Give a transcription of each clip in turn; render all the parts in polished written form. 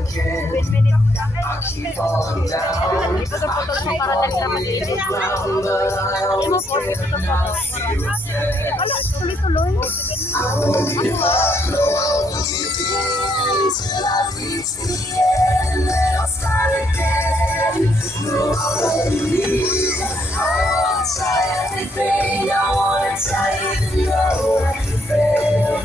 7 minutes lang. Iputol-putol mo para dali naman dito. Hindi mo po, iputol-putol. Wala, tuloy-tuloy. Till I reach the end, then I'll start again. No, I won't believe. I wanna try everything. I wanna try even though I can fail.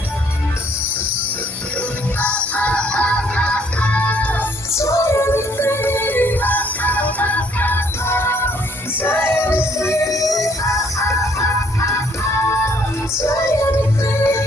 Try everything. Try everything. Try everything.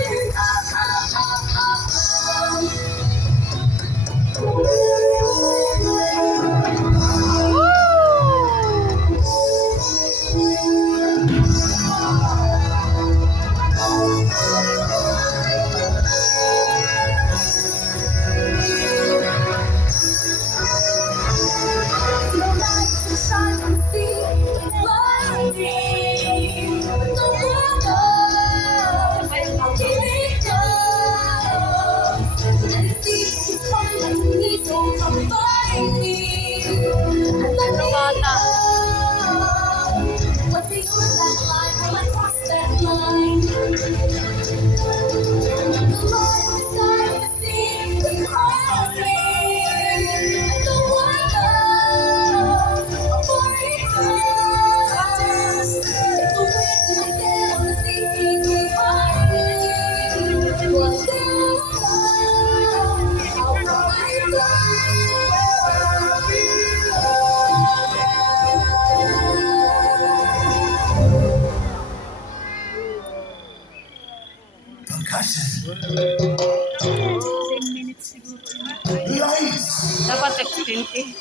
Dapat expensive.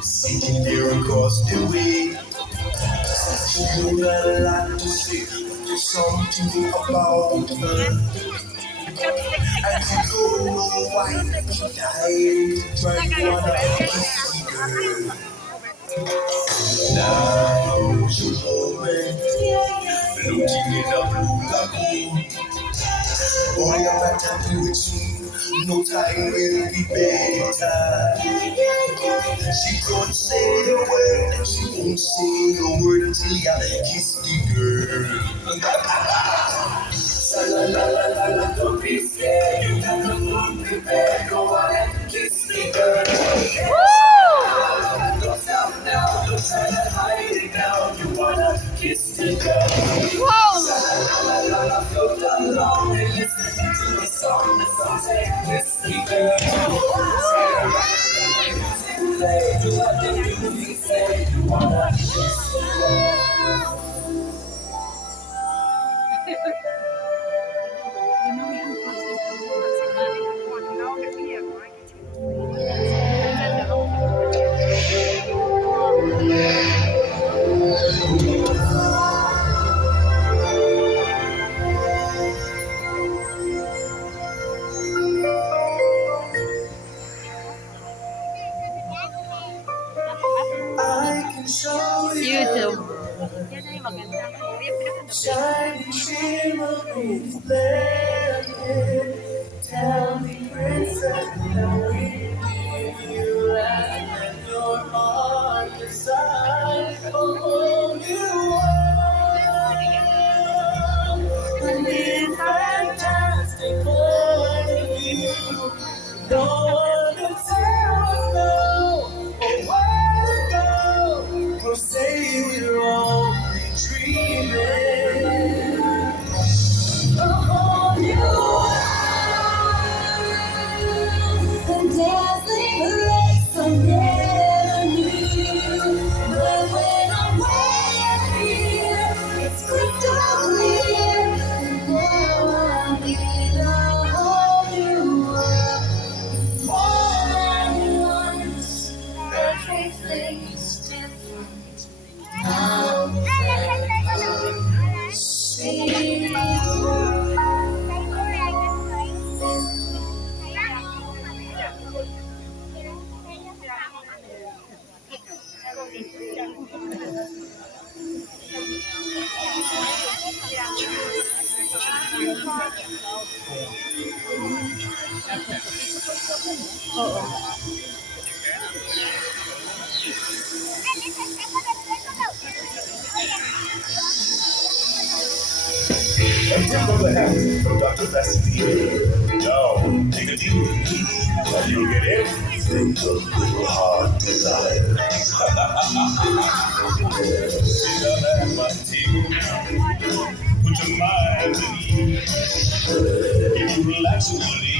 Seeking there across the way. You got a lot to say. There's something about her. And you don't know why she died. Try to wanna kiss the girl. Now she's home, floating in a blue lagoon. Boy, I'm not happy with you. No time will be better. She don't say a word. She won't say a word until you kiss the girl. La la la la la, don't be scared. You got the food prepared. Go on and kiss the girl. Don't stop now. Don't try to hide it now. You wanna kiss the girl. La la la la, float along and listen to the song. The song say kiss the girl. Do what the music say. You wanna kiss the girl. YouTube. Shining shimmering splendid. Tell me, princess, can we give you life and your heart decide? Oh, you are the fantastic point of view. No one can tell us no or where to go. Or say we're only dreaming. Oh, you Oo. Take off the hat from Dr. Fascinator. Now, take a deep breath, and you'll get everything your little heart desires. Sit down at my table, put your mind at ease. If you relax and believe,